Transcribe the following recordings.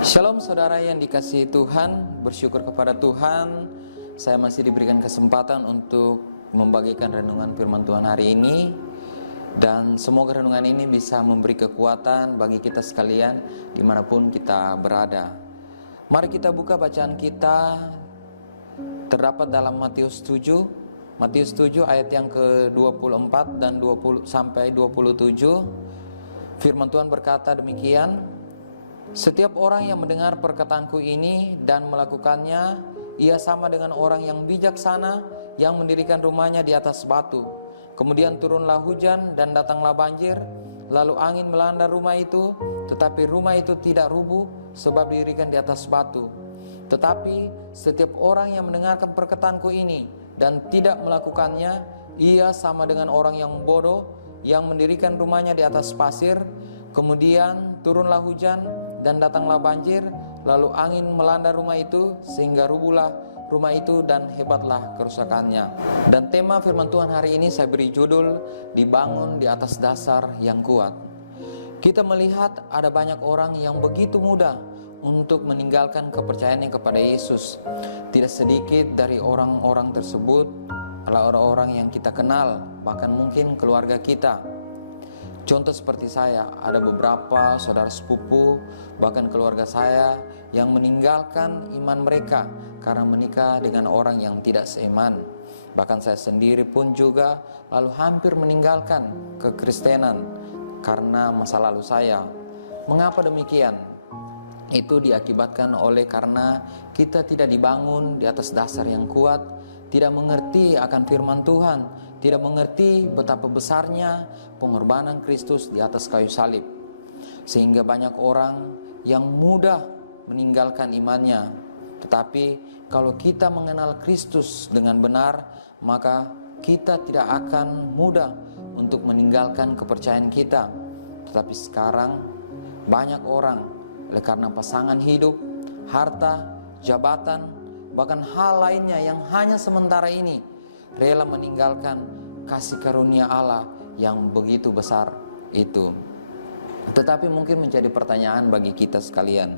Shalom saudara yang dikasihi Tuhan, bersyukur kepada Tuhan saya masih diberikan kesempatan untuk membagikan renungan firman Tuhan hari ini. Dan semoga renungan ini bisa memberi kekuatan bagi kita sekalian dimanapun kita berada. Mari kita buka bacaan kita, terdapat dalam Matius 7 ayat yang ke-24 dan 20 sampai 27. Firman Tuhan berkata demikian: setiap orang yang mendengar perkataanku ini dan melakukannya, ia sama dengan orang yang bijaksana yang mendirikan rumahnya di atas batu. Kemudian turunlah hujan dan datanglah banjir, lalu angin melanda rumah itu, tetapi rumah itu tidak rubuh sebab didirikan di atas batu. Tetapi setiap orang yang mendengarkan perkataanku ini dan tidak melakukannya, ia sama dengan orang yang bodoh yang mendirikan rumahnya di atas pasir. Kemudian turunlah hujan dan datanglah banjir, lalu angin melanda rumah itu sehingga rubuhlah rumah itu dan hebatlah kerusakannya. Dan tema firman Tuhan hari ini saya beri judul dibangun di atas dasar yang kuat. Kita melihat ada banyak orang yang begitu mudah untuk meninggalkan kepercayaannya kepada Yesus. Tidak sedikit dari orang-orang tersebut adalah orang-orang yang kita kenal, bahkan mungkin keluarga kita. Contoh seperti saya, ada beberapa saudara sepupu, bahkan keluarga saya yang meninggalkan iman mereka karena menikah dengan orang yang tidak seiman. Bahkan saya sendiri pun juga lalu hampir meninggalkan kekristenan karena masa lalu saya. Mengapa demikian? Itu diakibatkan oleh karena kita tidak dibangun di atas dasar yang kuat, tidak mengerti akan firman Tuhan, tidak mengerti betapa besarnya pengorbanan Kristus di atas kayu salib. Sehingga banyak orang yang mudah meninggalkan imannya. Tetapi kalau kita mengenal Kristus dengan benar, maka kita tidak akan mudah untuk meninggalkan kepercayaan kita. Tetapi sekarang banyak orang oleh karena pasangan hidup, harta, jabatan, bahkan hal lainnya yang hanya sementara ini, rela meninggalkan kasih karunia Allah yang begitu besar itu. Tetapi mungkin menjadi pertanyaan bagi kita sekalian,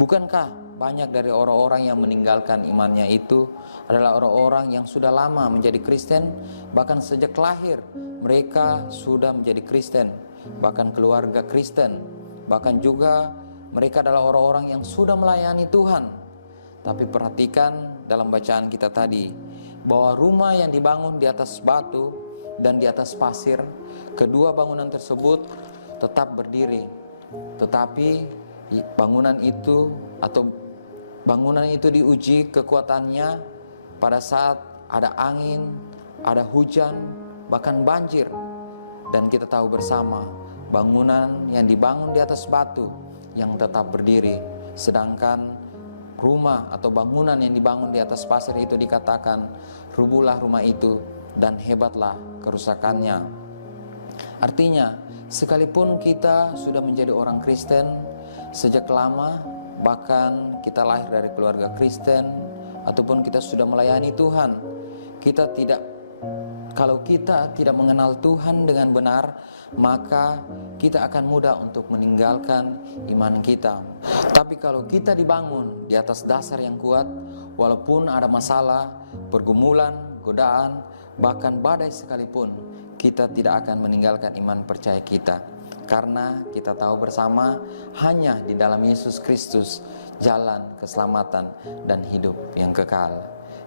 bukankah banyak dari orang-orang yang meninggalkan imannya itu adalah orang-orang yang sudah lama menjadi Kristen, bahkan sejak lahir mereka sudah menjadi Kristen, bahkan keluarga Kristen, bahkan juga mereka adalah orang-orang yang sudah melayani Tuhan. Tapi perhatikan dalam bacaan kita tadi, bahwa rumah yang dibangun di atas batu dan di atas pasir, kedua bangunan tersebut tetap berdiri. Tetapi bangunan itu diuji kekuatannya pada saat ada angin, ada hujan, bahkan banjir. Dan kita tahu bersama, bangunan yang dibangun di atas batu yang tetap berdiri, sedangkan rumah atau bangunan yang dibangun di atas pasir itu dikatakan rubuhlah rumah itu dan hebatlah kerusakannya. Artinya, sekalipun kita sudah menjadi orang Kristen, sejak lama, bahkan kita lahir dari keluarga Kristen ataupun kita sudah melayani Tuhan, kalau kita tidak mengenal Tuhan dengan benar, maka kita akan mudah untuk meninggalkan iman kita. Tapi kalau kita dibangun di atas dasar yang kuat, walaupun ada masalah, pergumulan, godaan, bahkan badai sekalipun, kita tidak akan meninggalkan iman percaya kita. Karena kita tahu bersama, hanya di dalam Yesus Kristus jalan keselamatan dan hidup yang kekal.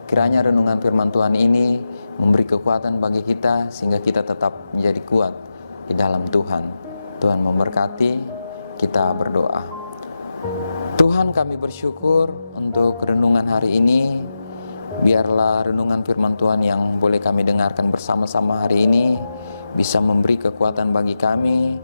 Kiranya renungan firman Tuhan ini memberi kekuatan bagi kita sehingga kita tetap menjadi kuat di dalam Tuhan. Tuhan memberkati, kita berdoa. Tuhan, kami bersyukur untuk renungan hari ini. Biarlah renungan firman Tuhan yang boleh kami dengarkan bersama-sama hari ini bisa memberi kekuatan bagi kami,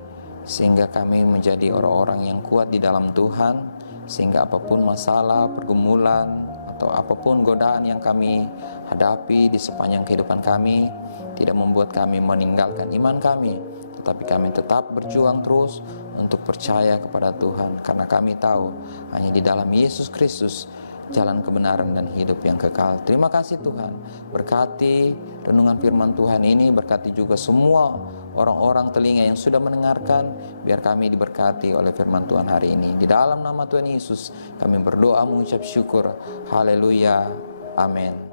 sehingga kami menjadi orang-orang yang kuat di dalam Tuhan, sehingga apapun masalah, pergumulan, atau apapun godaan yang kami hadapi di sepanjang kehidupan kami tidak membuat kami meninggalkan iman kami, tetapi kami tetap berjuang terus untuk percaya kepada Tuhan, karena kami tahu hanya di dalam Yesus Kristus jalan kebenaran dan hidup yang kekal. Terima kasih Tuhan, berkati renungan firman Tuhan ini, berkati juga semua orang-orang telinga yang sudah mendengarkan, biar kami diberkati oleh firman Tuhan hari ini. Di dalam nama Tuhan Yesus kami berdoa mengucap syukur. Haleluya, amin.